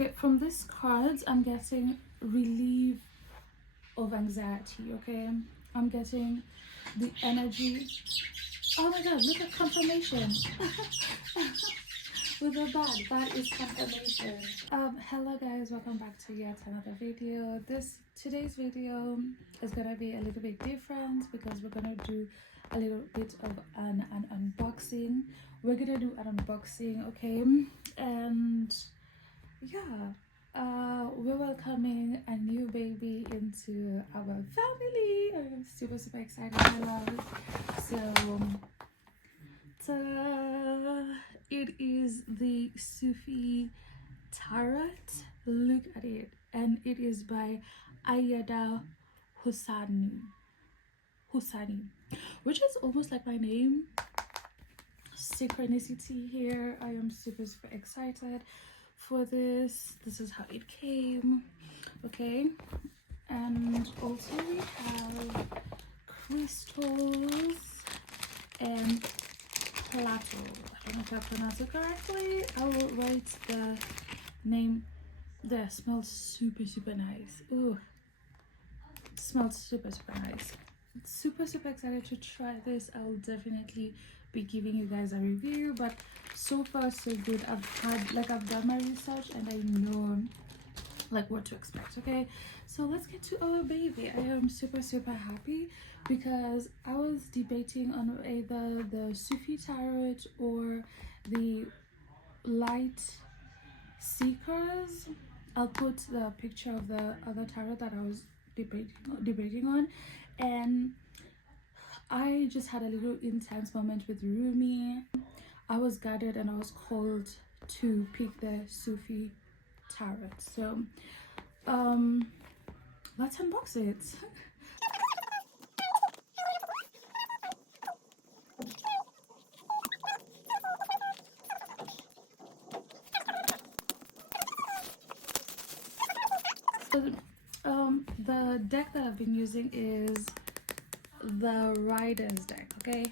Okay, from these cards I'm getting relief of anxiety. Okay, I'm getting the energy. Oh my god, look at confirmation. With a bad, that is confirmation. Hello guys, welcome back to yet another video. Today's video is gonna be a little bit different because we're gonna do a little bit of an unboxing. We're gonna do an unboxing, okay? And yeah, we're welcoming a new baby into our family. I'm super excited. I love it. So ta-da! It is the Sufi Tarot. Look at it, and it is by Ayeda Husain, which is almost like my name. Synchronicity here. I am super excited for this. This is how it came. Okay, and also we have crystals and plateau. I don't know if I pronounced it correctly. I will write the name there. Smells super nice. Ooh, smells super nice. Super excited to try this. I will definitely be giving you guys a review, but so far so good. I've done my research and I know like what to expect. Okay, so let's get to our baby. I am super happy because I was debating on either the Sufi Tarot or the Light Seekers. I'll put the picture of the other tarot that I was debating on, and I just had a little intense moment with Rumi. I was guided and I was called to pick the Sufi Tarot. So let's unbox it. The deck that I've been using is the Rider's deck. Okay,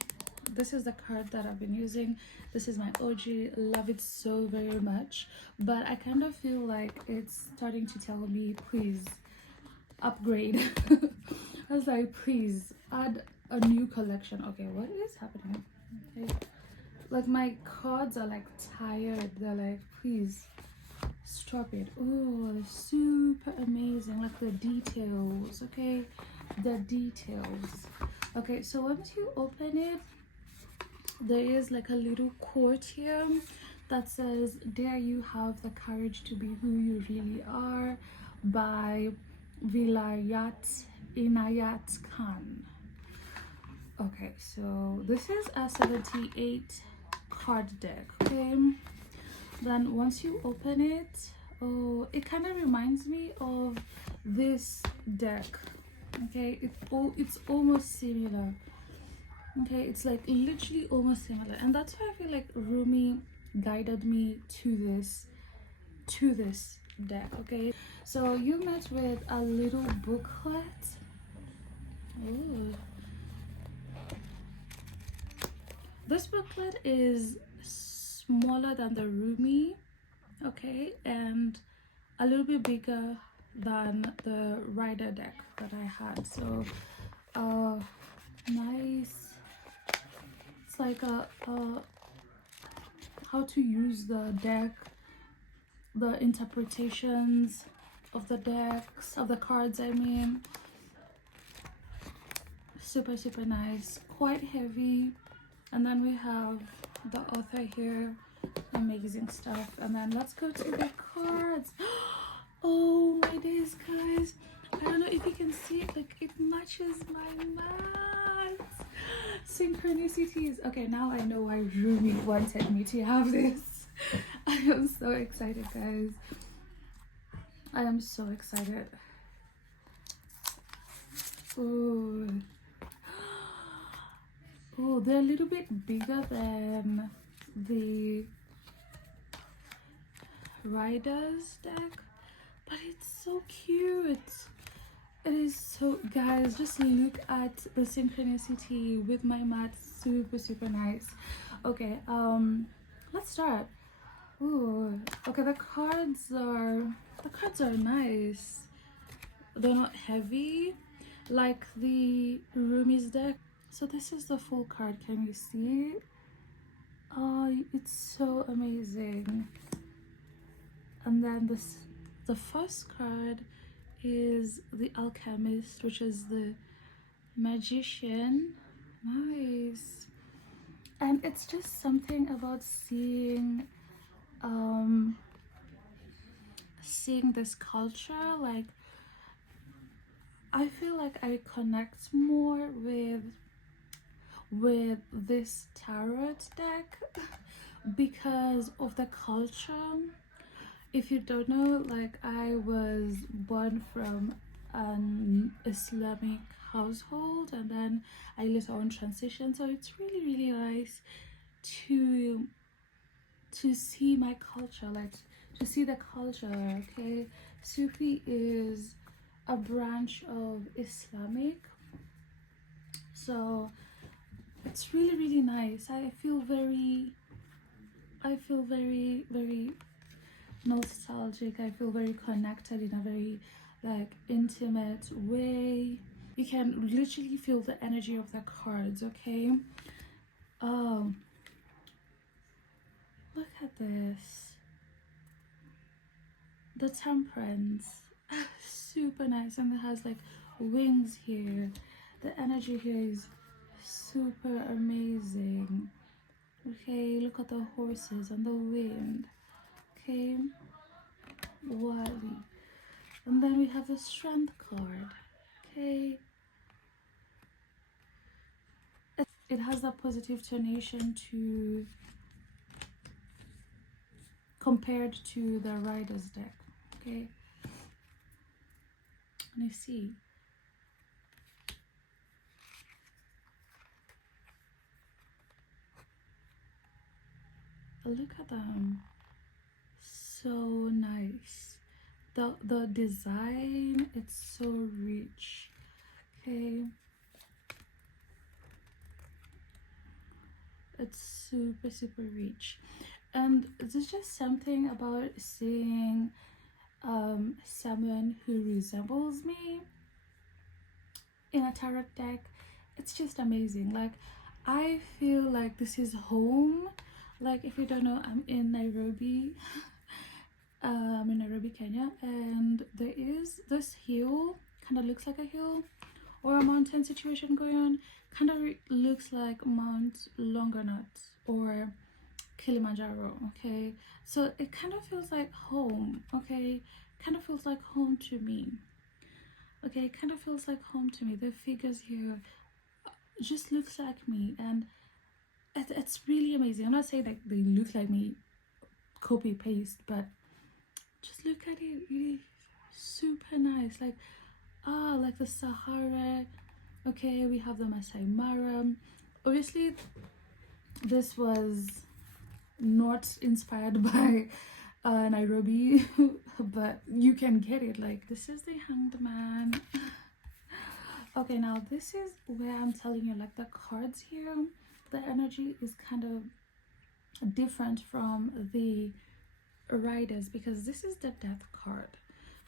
this is the card that I've been using. This is my OG. Love it so very much, but I kind of feel like it's starting to tell me, please upgrade. I was like, please add a new collection. Okay, what is happening? Okay, like my cards are like tired. They're like, please stop it. Oh, super amazing. Like the details. Okay, the details. Okay, so once you open it, there is like a little quote here that says, "Dare you have the courage to be who you really are," by Vilayat Inayat Khan. Okay, so this is a 78 card deck. Okay, then once you open it, oh, it kind of reminds me of this deck. Okay, it's almost similar. Okay, it's like literally almost similar, and that's why I feel like Rumi guided me to this deck. Okay, so you met with a little booklet. Ooh. This booklet is smaller than the Rumi, okay, and a little bit bigger than the Rider deck that I had. So nice. It's like a how to use the deck, the interpretations of the decks, of the cards, I mean. Super nice, quite heavy. And then we have the author here. Amazing stuff. And then let's go to the cards. Oh my days, guys, I don't know if you can see it, like it matches my mat. Synchronicities. Okay, now I know why Rumi wanted me to have this. I am so excited, guys. I am so excited. Oh, oh, they're a little bit bigger than the Rider's deck, but it's so cute. It is so, guys, just look at the synchronicity with my mat. Super nice. Okay, let's start. Ooh, okay, the cards are nice. They're not heavy like the Rumi's deck. So this is the full card. Can you see? Oh, it's so amazing. And then the first card is the Alchemist, which is the Magician. Nice. And it's just something about seeing this culture. Like, I feel like I connect more with this tarot deck because of the culture. If you don't know, like, I was born from an Islamic household, and then I later on transitioned, so it's really nice to see my culture, like to see the culture. Okay, Sufi is a branch of Islamic, so it's really nice. I feel very nostalgic. I feel very connected in a very like intimate way. You can literally feel the energy of the cards. Okay, look at this, the Temperance. Super nice, and it has like wings here. The energy here is super amazing. Okay, look at the horses and the wind. Okay, Wally. And then we have the Strength card. Okay, it has that positive tonation to compared to the Rider's deck. Okay, let me see. Look at them, so nice. The design, it's so rich. Okay, it's super rich, and there's just something about seeing someone who resembles me in a tarot deck. It's just amazing. Like, I feel like this is home. Like, if you don't know, I'm in Nairobi. In Nairobi, Kenya, and there is this hill, kind of looks like a hill or a mountain situation going on. Kind of looks like Mount Longonot or Kilimanjaro. Okay, so it kind of feels like home. Okay, kind of feels like home to me. Okay, it kind of feels like home to me. The figures here just looks like me, and it's really amazing. I'm not saying that they look like me copy paste, but just look at it. It is super nice. Like, like the Sahara. Okay, we have the Masai Mara. Obviously this was not inspired by Nairobi, but you can get it. Like, this is the Hanged Man. Okay, now this is where I'm telling you, like, the cards here, the energy is kind of different from the Riders, because this is the Death card.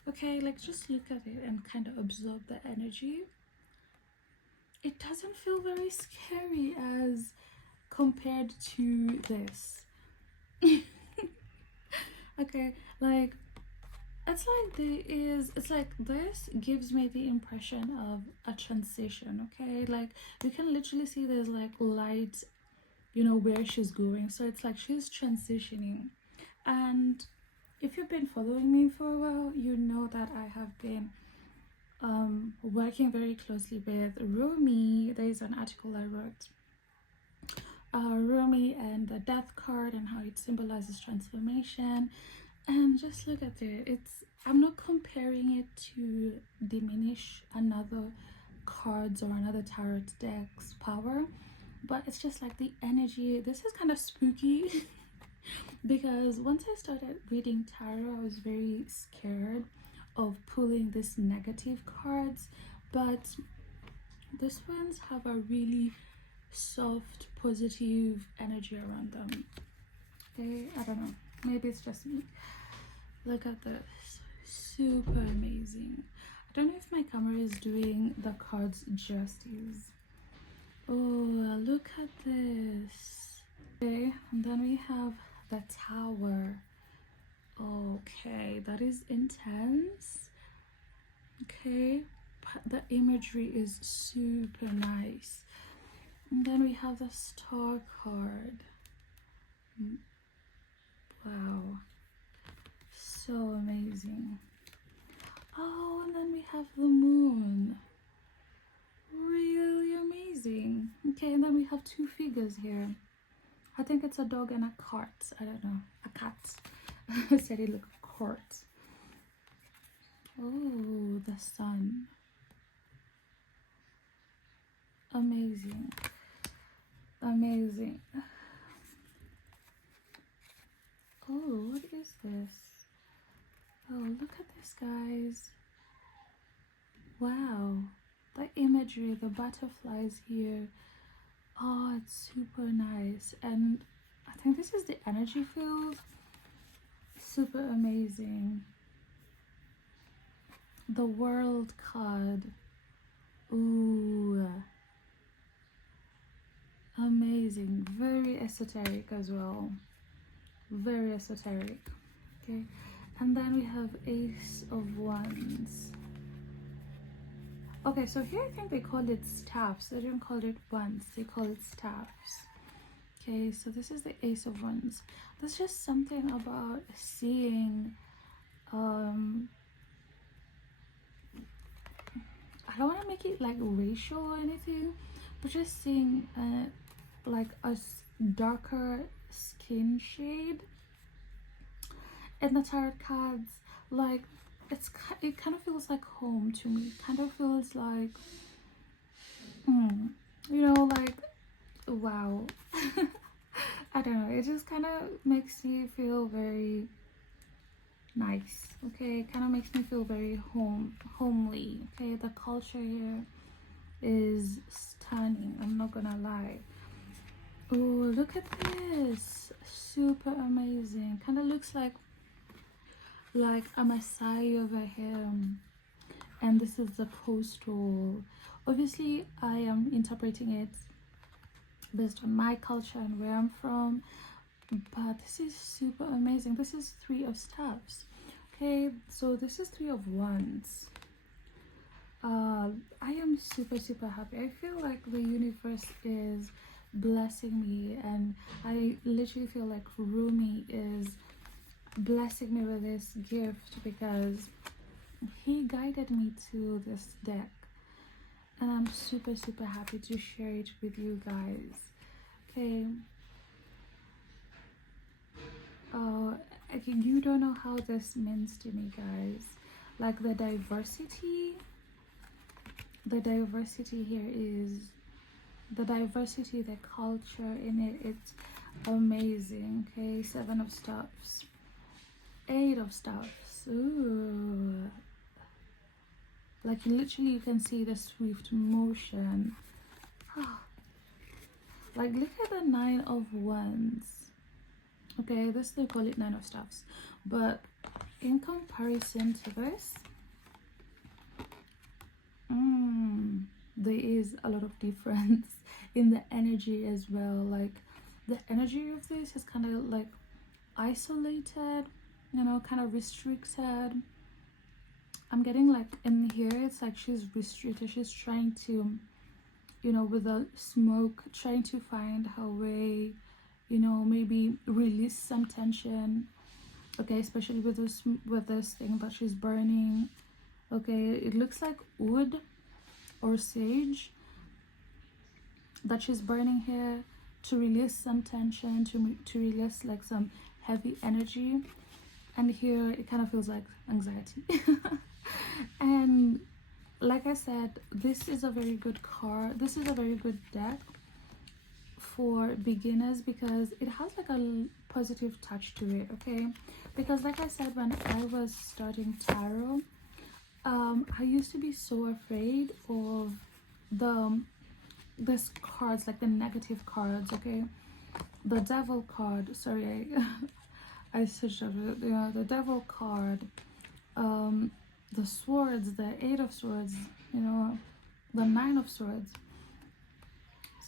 Okay, like, just look at it and kind of absorb the energy. It doesn't feel very scary as compared to this. Okay, like, it's like this gives me the impression of a transition. Okay, like, you can literally see there's like light, you know, where she's going, so it's like she's transitioning. And if you've been following me for a while, you know that I have been working very closely with Rumi. There is an article I wrote, Rumi and the Death card and how it symbolizes transformation. And just look at it. I'm not comparing it to diminish another cards or another tarot deck's power, but it's just like the energy. This is kind of spooky because once I started reading tarot, I was very scared of pulling this negative cards, but these ones have a really soft, positive energy around them. Okay, I don't know. Maybe it's just me. Look at this. Super amazing. I don't know if my camera is doing the cards justice. Oh, look at this. Okay, and then we have the Tower. Okay, that is intense. Okay, the imagery is super nice. And then we have the Star card. Wow, so amazing. Oh, and then we have the Moon. Really amazing. Okay, and then we have two figures here. I think it's a dog and a cat. I don't know. A cat. I said it looked court. Oh, the sun. Amazing. Amazing. Oh, what is this? Oh, look at this, guys. Wow. The imagery, the butterflies here. Oh, it's super nice. And I think this is the energy field. Super amazing. The World card. Ooh. Amazing. Very esoteric as well. Very esoteric. Okay. And then we have Ace of Wands. Okay, so here I think they call it staffs. They don't call it wands. They call it staffs. Okay, so this is the Ace of Wands. There's just something about seeing I don't want to make it like racial or anything, but just seeing like a darker skin shade in the tarot cards. Like it kind of feels like home to me. It kind of feels like you know, like wow. I don't know, it just kind of makes me feel very nice. Okay, it kind of makes me feel very homely. Okay, the culture here is stunning, I'm not gonna lie. Oh, look at this. Super amazing. Kind of looks like a Maasai over here. And this is the postal. Obviously, I am interpreting it based on my culture and where I'm from. But this is super amazing. This is Three of Staffs. Okay, so this is Three of Wands. I am super happy. I feel like the universe is blessing me, and I literally feel like Rumi is blessing me with this gift because he guided me to this deck, and I'm super happy to share it with you guys. Okay, you don't know how this means to me, guys. Like the diversity here is the diversity, the culture in it, it's amazing. Okay, Seven of Staffs, Eight of Staffs. Ooh, like literally you can see the swift motion. Like look at the Nine of Wands. Okay, this they call it Nine of Staffs, but in comparison to this, there is a lot of difference in the energy as well. Like the energy of this is kind of like isolated, you know, kind of restricted. I'm getting like in here it's like she's restricted. She's trying to, you know, with the smoke, trying to find her way, you know, maybe release some tension. Okay, especially with this thing that she's burning. Okay, it looks like wood or sage that she's burning here to release some tension, to release like some heavy energy. And here it kind of feels like anxiety. And like I said, this is a very good card. This is a very good deck for beginners because it has like a positive touch to it. Okay, because like I said, when I was starting tarot, I used to be so afraid of this cards, like the negative cards. Okay, the Devil card, sorry, I I searched up the devil card, the swords, the 8 of swords, the 9 of swords.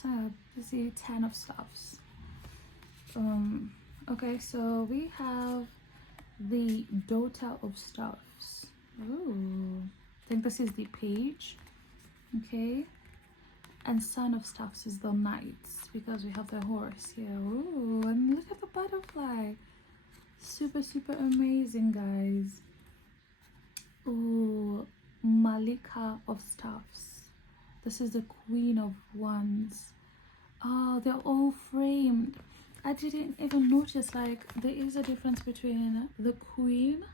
So you see 10 of staffs. Okay, so we have the daughter of staffs. Ooh, I think this is the page. Okay, and son of staffs is the knights, because we have the horse here. Ooh, and look at the butterfly. Super amazing, guys. Ooh, Malika of staffs. This is the queen of wands. Oh, they're all framed. I didn't even notice, like, there is a difference between the queen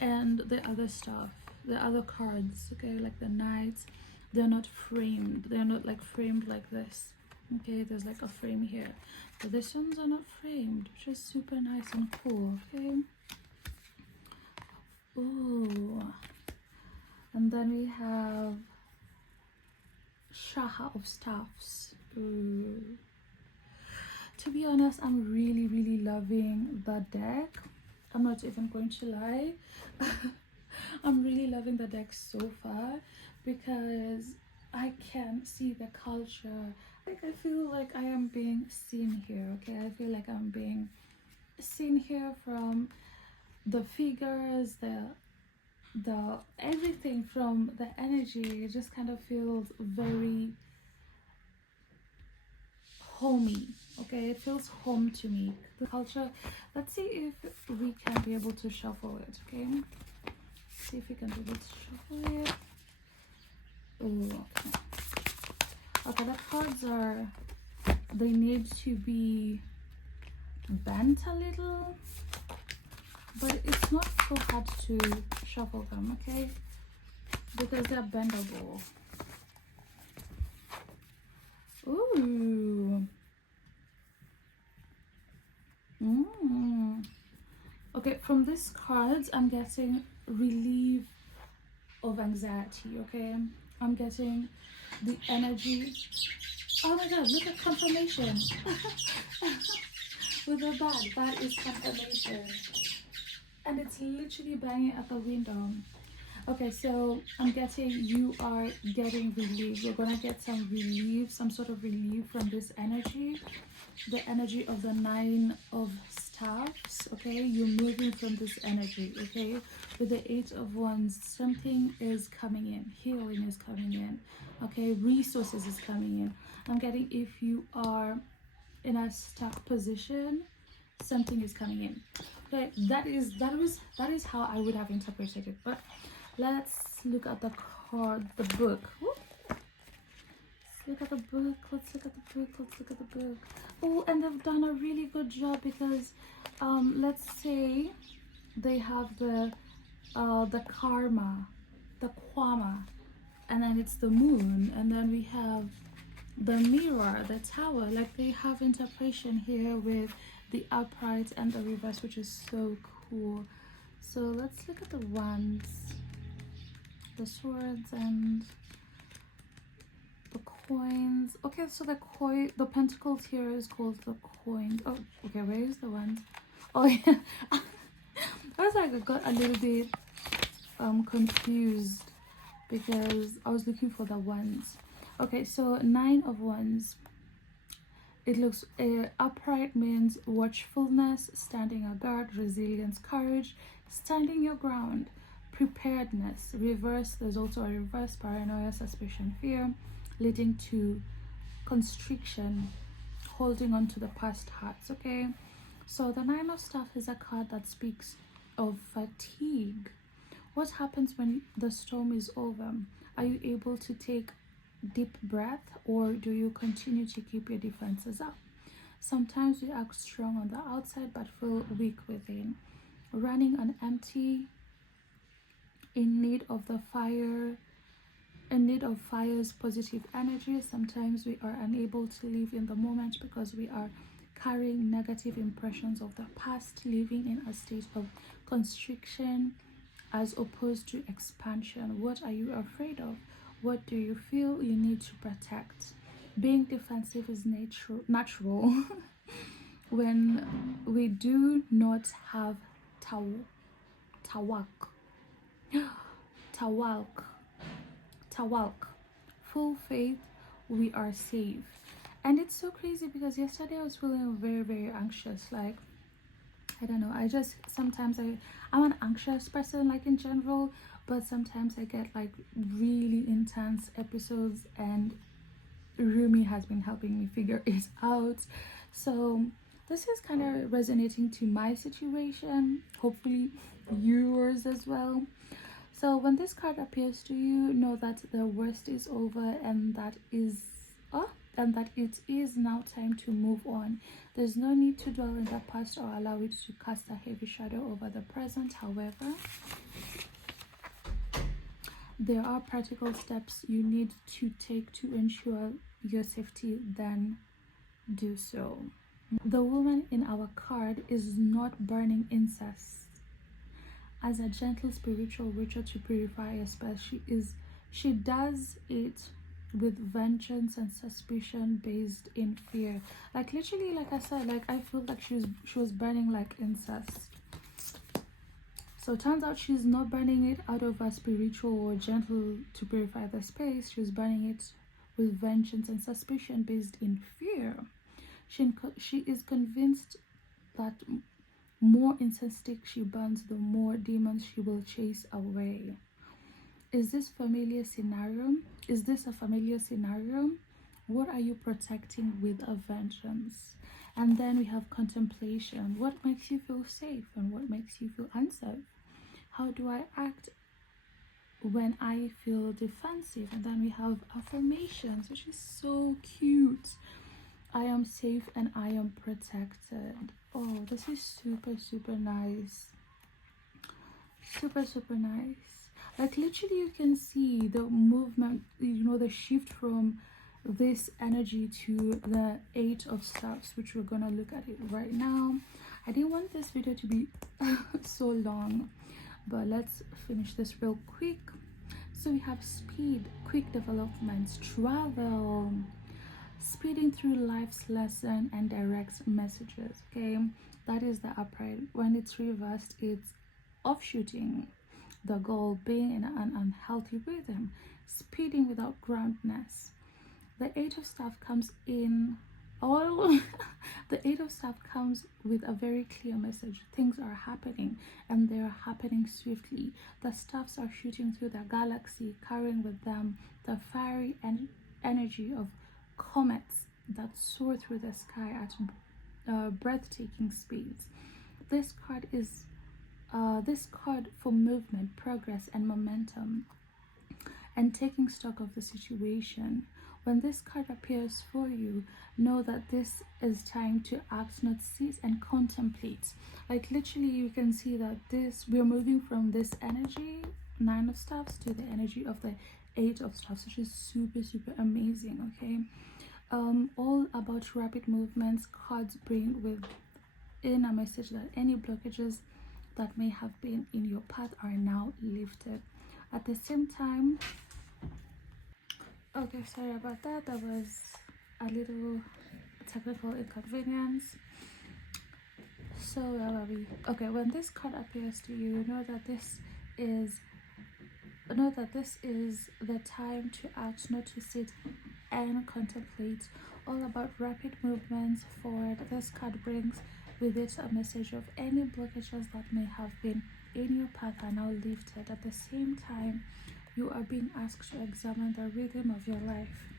and the other stuff, the other cards. Okay, like the knights, they're not framed. They're not like framed like this. Okay, there's like a frame here, but these ones are not framed, which is super nice and cool. Okay. Ooh, and then we have Shaha of staffs. Ooh. To be honest, I'm really loving the deck. I'm not even going to lie. I'm really loving the deck so far, because I can see the culture. Like, I feel like I am being seen here. Okay, I feel like I'm being seen here, from the figures, the everything, from the energy. It just kind of feels very homey. Okay, it feels home to me, the culture. Let's see if we can be able to shuffle it. Okay, see if we can be able to shuffle it. Oh, okay, the cards are, they need to be bent a little, but it's not so hard to shuffle them. Okay, because they're bendable. Ooh. Okay, from these cards, I'm getting relief of anxiety. Okay, I'm getting the energy. Oh my god, look at confirmation. With the bad is confirmation, and it's literally banging at the window. Okay, so I'm getting, you are getting relief. You're gonna get some relief, some sort of relief from this energy, the energy of the 9 of staffs. Okay, you're moving from this energy. Okay, with the 8 of wands, something is coming in, healing is coming in. Okay, resources is coming in. I'm getting, if you are in a stuck position, something is coming in. Okay, that is how I would have interpreted it. But let's look at the card, the book. Let's look at the book. Let's look at the book. Let's look at the book. Oh, and they've done a really good job, because let's say they have the karma, the kwama, and then it's the moon, and then we have the mirror, the tower. Like, they have interpretation here with the upright and the reverse, which is so cool. So let's look at the wands, the swords, and the coins. Okay, so the pentacles here is called the coin. Oh, okay, where is the wands? Oh yeah. I was like, I got a little bit confused, because I was looking for the wands. Okay, so 9 of wands. It looks upright means watchfulness, standing a guard, resilience, courage, standing your ground, preparedness. Reverse, there's also a reverse, paranoia, suspicion, fear, leading to constriction, holding on to the past hurts. Okay, so the 9 of staff is a card that speaks of fatigue. What happens when the storm is over? Are you able to take deep breath, or do you continue to keep your defenses up? Sometimes we act strong on the outside but feel weak within, running on empty, in need of fire's positive energy. Sometimes we are unable to live in the moment because we are carrying negative impressions of the past, living in a state of constriction as opposed to expansion. What are you afraid of? What do you feel you need to protect? Being defensive is natural. when we do not have tawak, tawalk, tawalk, full faith, we are safe. And it's so crazy because yesterday I was feeling very, very anxious. Like, I don't know, I just sometimes I'm an anxious person, like in general, but sometimes I get like really intense episodes, and Rumi has been helping me figure it out. So this is kind of resonating to my situation, hopefully yours as well. So when this card appears to you, know that the worst is over, and that it is now time to move on. There's no need to dwell in the past or allow it to cast a heavy shadow over the present. However, there are practical steps you need to take to ensure your safety, then do so. The woman in our card is not burning incense as a gentle spiritual ritual to purify a spell. She does it with vengeance and suspicion based in fear. Like literally, like I said, like I feel like she was burning like incense. So it turns out she's not burning it out of a spiritual or gentle to purify the space. She's burning it with vengeance and suspicion based in fear. She is convinced that more incense stick she burns, the more demons she will chase away. Is this familiar scenario? Is this a familiar scenario? What are you protecting with a vengeance? And then we have contemplation. What makes you feel safe and what makes you feel unsafe? How do I act when I feel defensive? And then we have affirmations, which is so cute. I am safe and I am protected. Oh, this is super, super nice. Super, super nice. Like literally you can see the movement, you know, the shift from this energy to the Eight of Staffs, which we're gonna look at it right now. I didn't want this video to be so long, but let's finish this real quick. So we have speed, quick developments, travel, speeding through life's lesson and direct messages. Okay, that is the upright. When it's reversed, it's offshooting the goal, being in an unhealthy rhythm, speeding without groundedness. The Eight of Staff comes in all the Eight of Staff comes with a very clear message. Things are happening and they are happening swiftly. The staffs are shooting through the galaxy, carrying with them the fiery energy of comets that soar through the sky at breathtaking speeds. This card for movement, progress, and momentum, and taking stock of the situation. When this card appears for you, know that this is time to act, not cease, and contemplate. Like literally, you can see that we're moving from this energy, Nine of Staffs, to the energy of the Eight of Staffs, which is super, super amazing. Okay, all about rapid movements. Cards bring within a message that any blockages that may have been in your path are now lifted. At the same time, okay, sorry about that. That was a little technical inconvenience. So where were we? Okay, when this card appears to you, know that this is the time to act, not to sit and contemplate. All about rapid movements forward. This card brings with it a message of any blockages that may have been in your path are now lifted. At the same time, you are being asked to examine the rhythm of your life.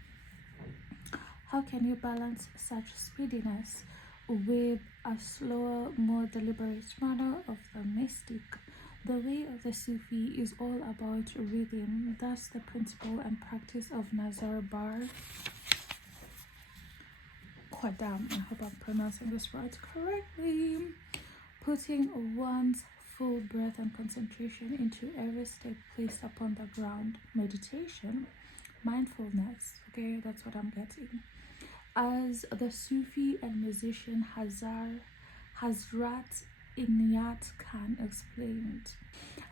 How can you balance such speediness with a slower, more deliberate manner of the mystic? The way of the Sufi is all about rhythm. Thus, the principle and practice of Nazar Bar Qadam, I hope I'm pronouncing this right correctly, putting one's full breath and concentration into every step placed upon the ground. Meditation, mindfulness. Okay, that's what I'm getting. As the Sufi and musician Hazrat Inayat Khan explained,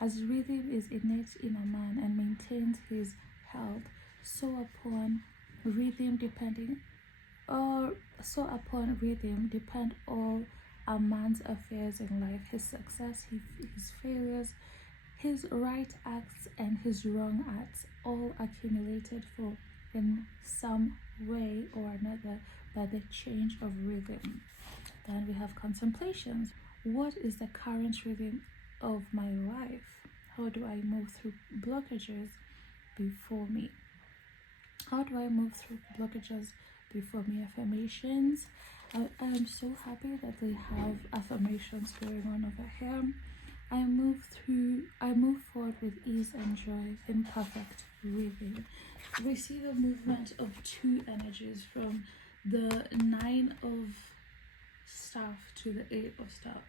as rhythm is innate in a man and maintains his health, so upon rhythm depending or so upon reading depend all a man's affairs in life, his success, his failures, his right acts and his wrong acts, all accumulated for in some way or another by the change of rhythm. Then we have contemplations. What is the current rhythm of my life? How do I move through blockages before me? How do I move through blockages before me? Affirmations. I am so happy that they have affirmations going on over here. I move forward with ease and joy in perfect rhythm. We see the movement of two energies from the 9 of staff to the 8 of staff.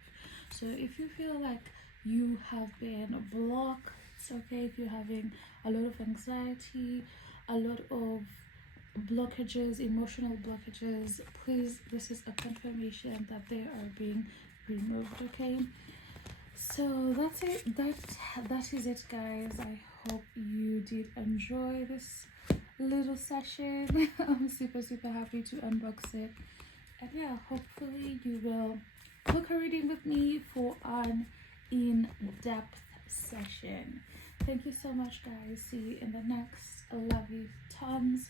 So if you feel like you have been blocked, it's okay. If you're having a lot of anxiety, a lot of blockages, emotional blockages, please, this is a confirmation that they are being removed. Okay, so that's it. That is it, guys. I hope you did enjoy this little session. I'm super happy to unbox it, and yeah, hopefully you will book a reading with me for an in-depth session. Thank you so much, guys. See you in the next. I love you tons.